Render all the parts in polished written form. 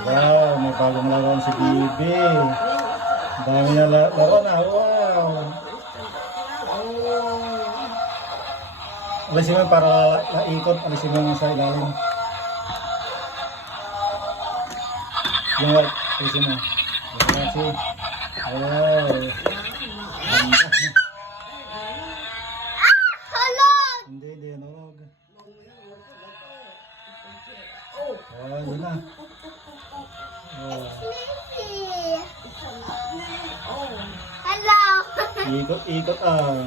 Wow, may bagong laruan si Bibi. Dami na laruan na. Wow. Alisin mo para laikot. Alisin mo sa ilalim. Yung white. Alisin mo. Alisin. Wow. Hindi nanog. Yun na. Hello. Ikot ah.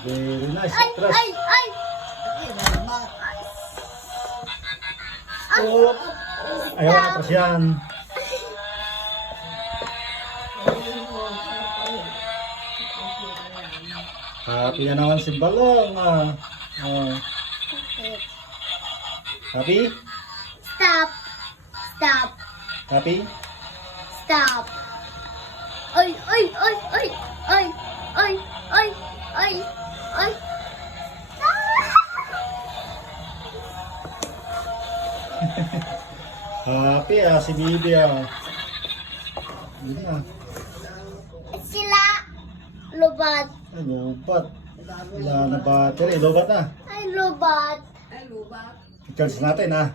Very nice. Trust. Ay. Oh. Ayaw na atras yan. Happy na naman si Balong ah. Oh. Happy? Stop. Happy? Stop. Ay. Happy ah, si Bibi ah. Hindi ah. Sila lubat. Ay, lobat. Wala na battery. Lobat na. Ay lubat. I-charge natin ah.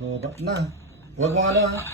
Lobat na. Huwag mo ano ah.